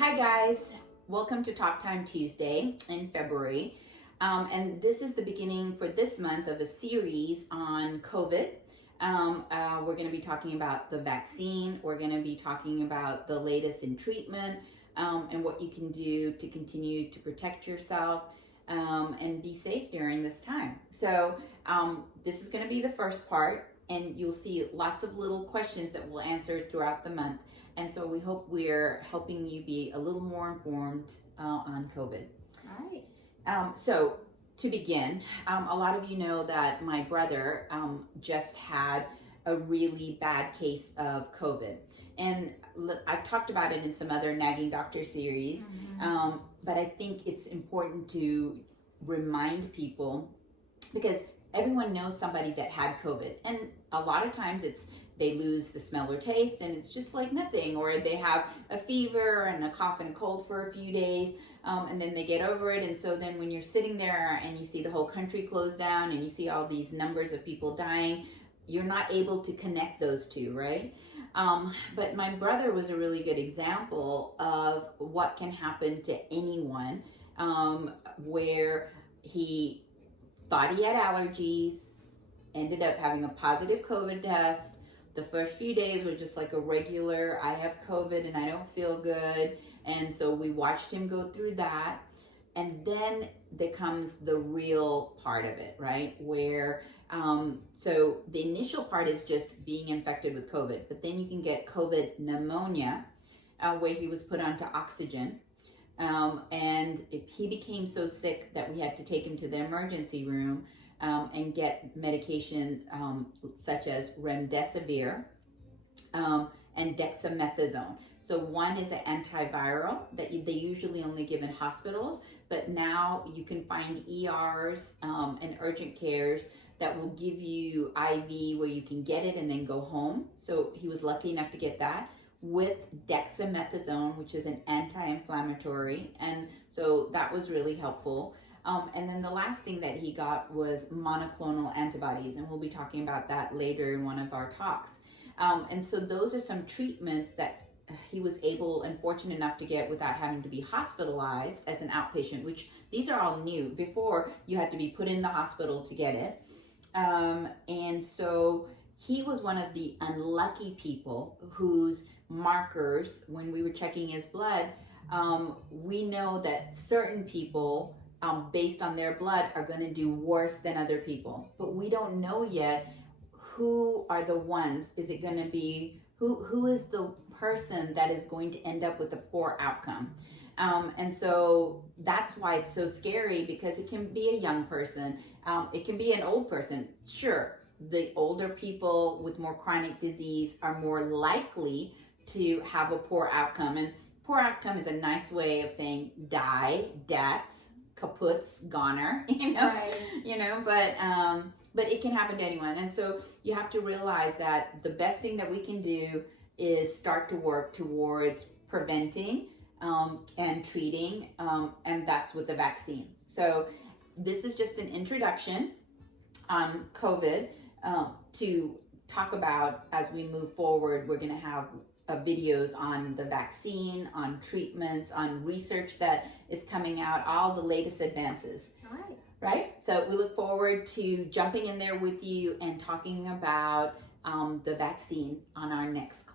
Hi guys, welcome to Talk Time Tuesday in February. And this is the beginning for this month of a series on COVID. We're going to be talking about the vaccine. We're going to be talking about the latest in treatment and what you can do to continue to protect yourself and be safe during this time. So this is going to be the first part, and you'll see lots of little questions that we'll answer throughout the month. And so we hope we're helping you be a little more informed on COVID. All right. So to begin, a lot of you know that my brother just had a really bad case of COVID. And I've talked about it in some other Nagging Doctor series, but I think it's important to remind people because everyone knows somebody that had COVID. And a lot of times they lose the smell or taste and it's just like nothing, or they have a fever and a cough and a cold for a few days and then they get over it. And so then when you're sitting there and you see the whole country closed down and you see all these numbers of people dying, you're not able to connect those two, right? But my brother was a really good example of what can happen to anyone, where he thought he had allergies, ended up having a positive COVID test. The first few days were just like a regular, I have COVID and I don't feel good. And so we watched him go through that. And then there comes the real part of it, right? Where, so the initial part is just being infected with COVID, but then you can get COVID pneumonia, where he was put onto oxygen. And he became so sick that we had to take him to the emergency room and get medication such as remdesivir and dexamethasone. So one is an antiviral that they usually only give in hospitals, but now you can find ERs and urgent cares that will give you IV where you can get it and then go home. So he was lucky enough to get that with dexamethasone, which is an anti-inflammatory. And so that was really helpful. And then the last thing that he got was monoclonal antibodies, and we'll be talking about that later in one of our talks. And so those are some treatments that he was able and fortunate enough to get without having to be hospitalized as an outpatient, which these are all new. Before, you had to be put in the hospital to get it. And so he was one of the unlucky people whose markers, when we were checking his blood, we know that certain people, based on their blood, are going to do worse than other people. But we don't know yet who are the ones. Is it going to be, who is the person that is going to end up with a poor outcome? And so that's why it's so scary, because it can be a young person. It can be an old person. Sure, the older people with more chronic disease are more likely to have a poor outcome. And poor outcome is a nice way of saying die, dat, kaputs, goner, right. But it can happen to anyone. And so you have to realize that the best thing that we can do is start to work towards preventing and treating, and that's with the vaccine. So this is just an introduction on COVID to talk about. As we move forward, we're going to have videos on the vaccine, on treatments, on research that is coming out, all the latest advances. All right. Right? So we look forward to jumping in there with you and talking about the vaccine on our next